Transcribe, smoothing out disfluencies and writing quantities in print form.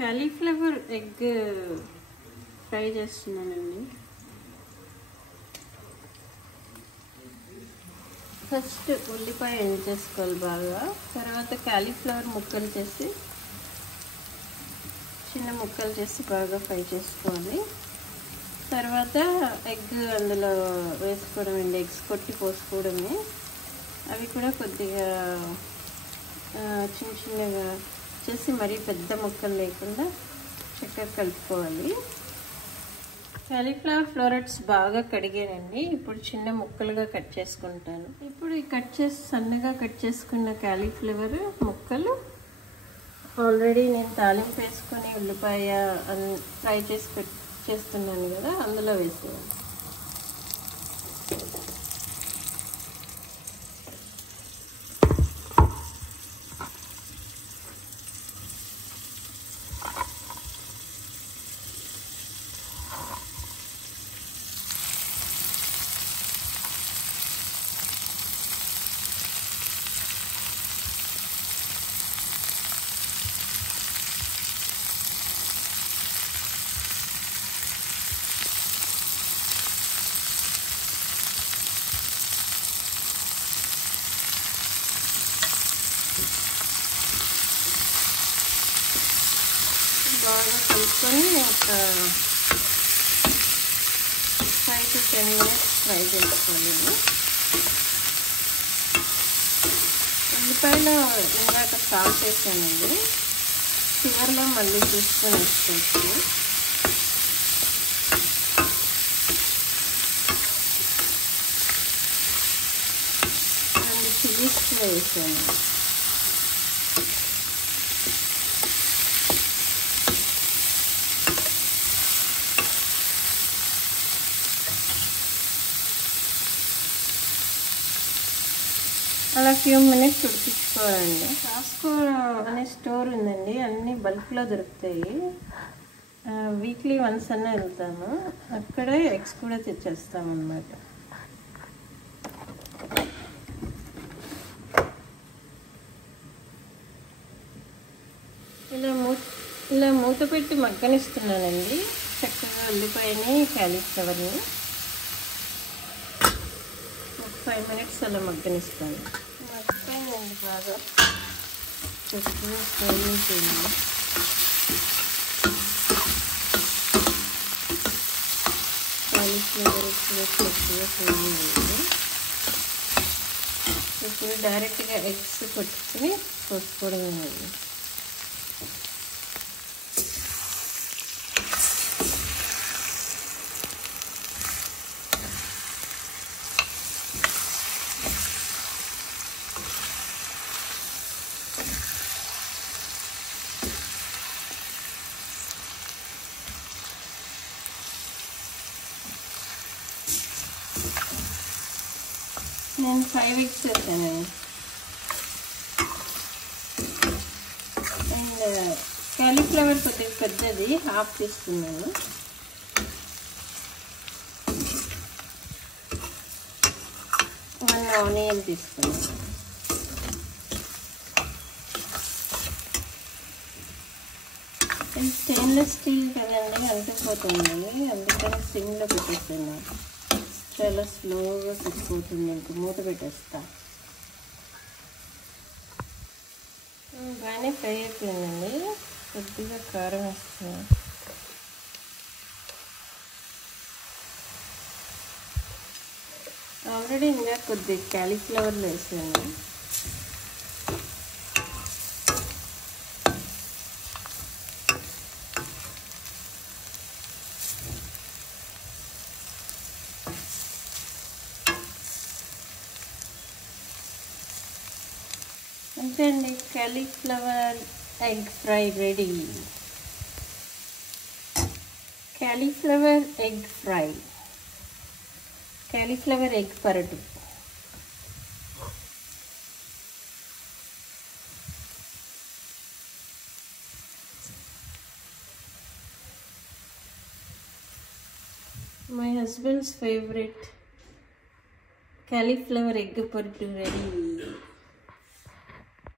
Cauliflower egg fry చేస్తున్నానండి. First ఉల్లిపాయ end చేసుకోవాలి బాగా. తర్వాత కాలీఫ్లవర్ ముక్కలు చేసి చిన్న ముక్కలు చేసి బాగా ఫ్రై చేసుకోవాలి. తర్వాత ఎగ్ అందులో వేసుకోవడం అండి. ఎగ్స్ కొట్టి పోసుకోవడమే. అవి కూడా కొద్దిగా చిన్న చిన్నగా చేసి మరీ పెద్ద ముక్కలు లేకుండా చక్కగా కలుపుకోవాలి. కాలీఫ్లవర్ ఫ్లోరెట్స్ బాగా కడిగానండి. ఇప్పుడు చిన్న ముక్కలుగా కట్ చేసుకుంటాను. ఇప్పుడు ఈ సన్నగా కట్ చేసుకున్న కాలీఫ్లవర్ ముక్కలు ఆల్రెడీ నేను తాలింపు వేసుకొని ఉల్లిపాయ ఫ్రై చేస్తున్నాను కదా, అందులో వేసేయాలి. బాగా కలుపుకొని ఒక 5 to 10 minutes ఫ్రై చేసుకోవాలి. ఉల్లిపాయలో ఇందాక సాల్ట్ వేసానండి. చివరిలో మళ్ళీ చూసుకొని వేసుకోవచ్చు. 2 చిల్లీస్ వేసాను. అలా ఫ్యూ మినిట్స్ ఉడికించుకోవాలండి. కాస్కో అనే స్టోర్ ఉందండి, అన్నీ బల్క్లో దొరుకుతాయి. వీక్లీ వన్స్ అన్న వెళ్తాము. అక్కడే ఎగ్స్ కూడా తెచ్చేస్తాము అన్నమాట. ఇలా మూత పెట్టి మగ్గనిస్తున్నానండి. చక్కగా ఉల్లిపాయని కాలీఫ్లవర్ని 5 minutes అలా మగ్గనిస్తాను. మగ్గిపోయిందండి బాగా. చక్కగా ఫ్రై అయిపోయింది. కాలీఫ్లవర్ చక్కగా ఫ్రై అయింది. ఇప్పుడు డైరెక్ట్గా ఎగ్స్ కొట్టుకుని పోసుకోవడమే. నేను 5 eggs వేసానండి. అండ్ కాలీఫ్లవర్ కొద్దిగా పెద్దది, హాఫ్ తీసుకున్నాను. ఆనియన్ తీసుకున్నాను. ఇది స్టెయిన్లెస్ స్టీల్ కదండి, అంటుకుపోతుంది. అందుకని సిమ్లో పెట్టేస్తున్నాను. చాలా స్లోగా కుక్కుపోతుంది. ఇంక మూత పెట్టేస్తా. బాగానే ఫ్రై అయిపోయిందండి. కొద్దిగా కారం వేస్తున్నాను. ఆల్రెడీ ఇంకా కొద్దిగా కాలీఫ్లవర్లో వేసాను. అంతే అండి, cauliflower egg fry ready. Cauliflower egg fry, cauliflower egg పరటు. My husband's favorite cauliflower egg పరటు రెడీ.